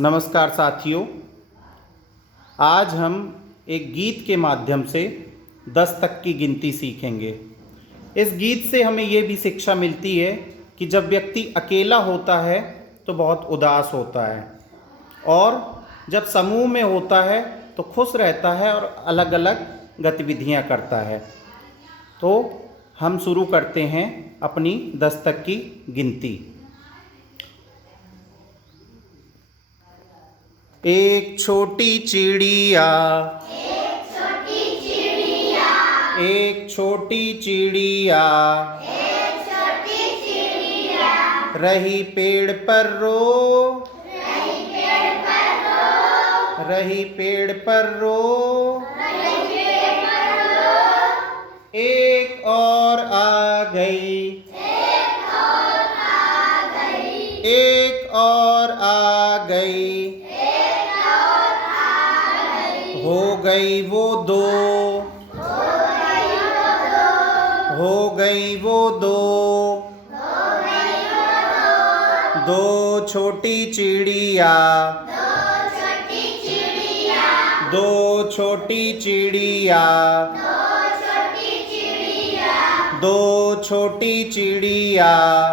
नमस्कार साथियों, आज हम एक गीत के माध्यम से 10 तक की गिनती सीखेंगे। इस गीत से हमें ये भी शिक्षा मिलती है कि जब व्यक्ति अकेला होता है तो बहुत उदास होता है और जब समूह में होता है तो खुश रहता है और अलग अलग गतिविधियां करता है। तो हम शुरू करते हैं अपनी 10 तक की गिनती। एक छोटी चिड़िया, एक छोटी चिड़िया, एक छोटी चिड़िया, एक छोटी चिड़िया, रही पेड़ पर रो, रही पेड़ पर रो, रही पेड़ पर रो, रही पेड़ पर रो, एक और आ गई, एक और आ गई, एक और आ गई, एक और आ गई, हो गई वो दो, हो गई वो दो, हो गई वो दो, हो गई वो दो, दो छोटी चिड़िया, दो छोटी चिड़िया, दो छोटी चिड़िया, दो छोटी चिड़िया, दो छोटी चिड़िया,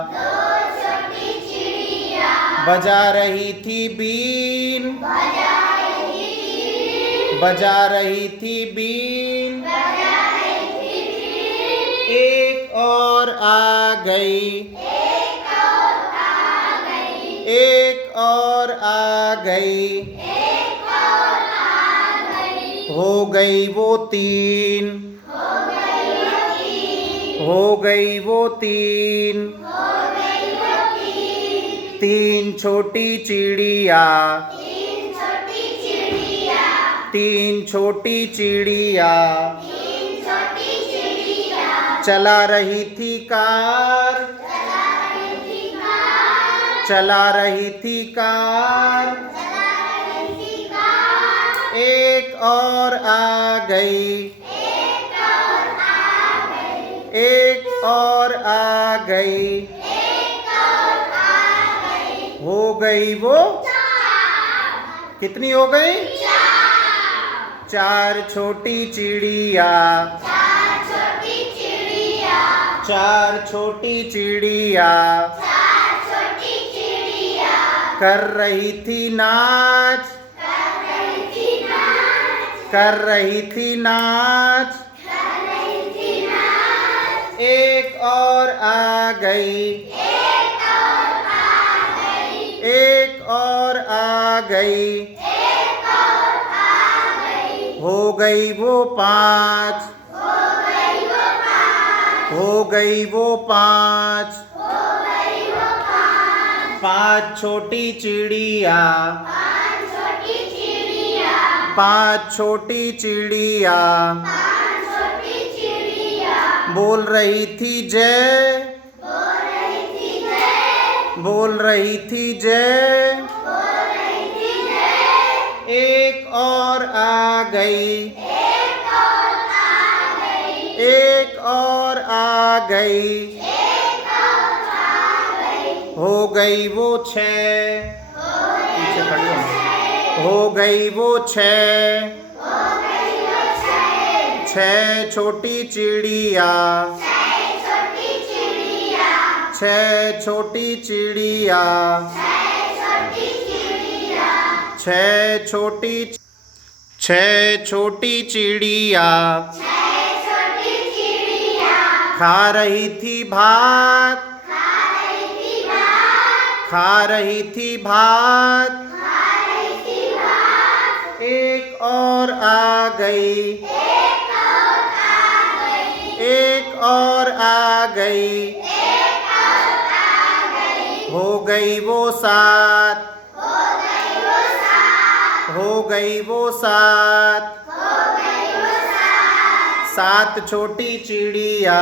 दो छोटी चिड़िया, बजा रही थी बीन, बजा रही थी, बजा रही थी बीन, बजा रही थी, एक और आ गई, एक और आ गई, एक और आ गई, एक और आ गई, हो गई वो तीन, हो गई वो तीन, हो गई वो तीन, हो गई वो तीन, तीन छोटी चिड़िया, तीन छोटी चिड़िया, तीन छोटी चिड़िया, तीन छोटी चिड़िया, चला रही थी कार, चला रही थी कार, चला रही थी कार, चला रही थी कार, एक और आ गई, एक और आ गई, एक और आ गई, एक और आ गई, हो गई वो चार, कितनी हो गई? चार, चार छोटी चिड़िया, चार छोटी चिड़िया, चार छोटी चिड़िया, चार छोटी चिड़िया, कर रही थी नाच, कर रही थी नाच, कर रही थी नाच, कर रही थी नाच, एक और आ गई, एक और आ गई, एक और आ गई, एक और आ गई, हो गई वो पाँच, हो गई वो पाँच, हो गई वो पाँच, हो गई वो पाँच, पाँच छोटी चिड़िया, पाँच छोटी चिड़िया, पाँच छोटी चिड़िया, पाँच छोटी चिड़िया, बोल रही थी जय, बोल रही थी जय, बोल रही थी जय, बोल रही थी जय, एक और आ गई, एक और आ गई, एक और आ गई, एक और आ गई, हो गई वो छः, हो गई पीछे खड़ी हो, छः, हो गई वो छः, हो गई वो छः, छः छोटी चिड़िया, छः छोटी चिड़िया, छः छोटी चिड़िया, छः छोटी चिड़िया, छः छोटी चिड़िया, छः छोटी चिड़िया, खा रही थी भात, खा रही थी भात, खा रही थी भात, खा रही थी भात, एक और आ गई, एक और आ गई, एक और आ गई, एक और आ गई, हो गई वो सात, हो गई वो सात, हो गई वो सात, हो गई वो सात, सात छोटी चिड़िया,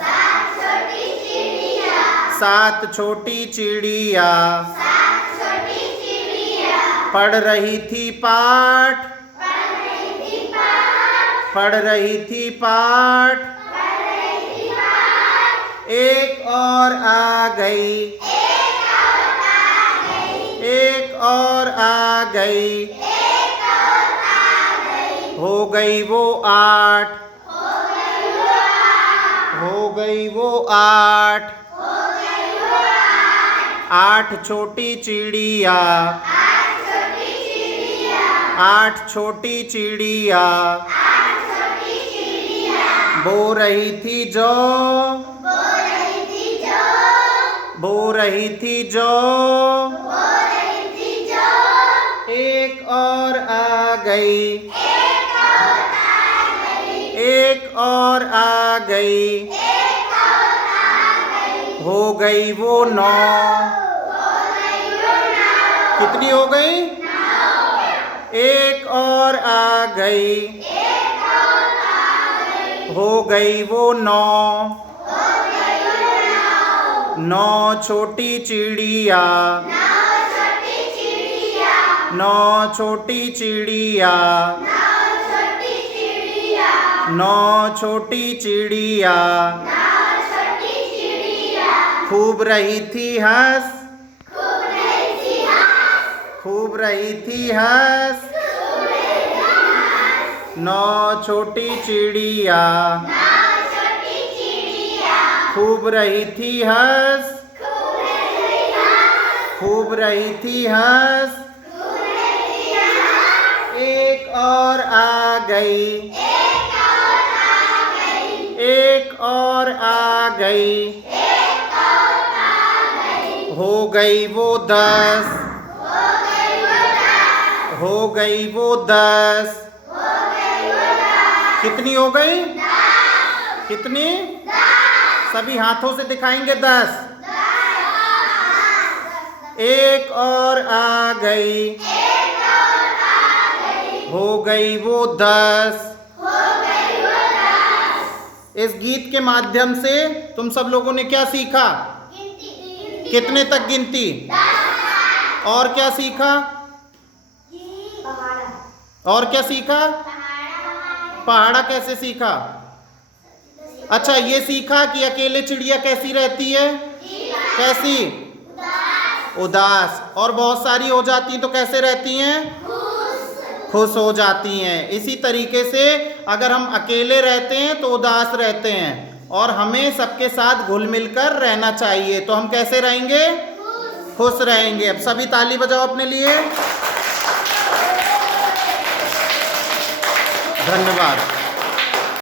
सात छोटी चिड़िया, सात छोटी चिड़िया, सात छोटी चिड़िया, पढ़ रही थी पाठ, पढ़ रही थी पाठ, पढ़ रही थी पाठ, पढ़ रही थी पाठ, एक और आ गई, एक और आ गई, एक और आ गई, हो गई वो 8, हो गई वो 8, 8 छोटी चिड़िया, 8 छोटी चिड़िया, बो रही थी जो, बो रही थी जो, एक और आ गई, एक और आ गई, हो गई वो 9, कितनी हो गई? एक और आ गई, हो गई वो 9, 9 छोटी चिड़िया, 9 छोटी चिड़िया, 9 छोटी चिड़िया, खूब रही थी हंस, खूब रही थी हंस, 9 छोटी चिड़िया, खूब रही थी हंस, खूब रही थी हंस, एक और आ गई, एक और आ गई, हो गई वो 10, हो गई वो 10, कितनी हो गई? कितनी? सभी हाथों से दिखाएंगे 10, एक और आ गई, हो गई वो 10। इस गीत के माध्यम से तुम सब लोगों ने क्या सीखा? कितने तक गिनती? और क्या सीखा? और क्या सीखा? पहाड़ा कैसे सीखा? अच्छा, ये सीखा कि अकेले चिड़िया कैसी रहती है? कैसी? उदास। और बहुत सारी हो जाती तो कैसे रहती हैं? खुश हो जाती हैं। इसी तरीके से अगर हम अकेले रहते हैं तो उदास रहते हैं, और हमें सबके साथ घुल मिलकर रहना चाहिए। तो हम कैसे रहेंगे? खुश रहेंगे। अब सभी ताली बजाओ अपने लिए। धन्यवाद।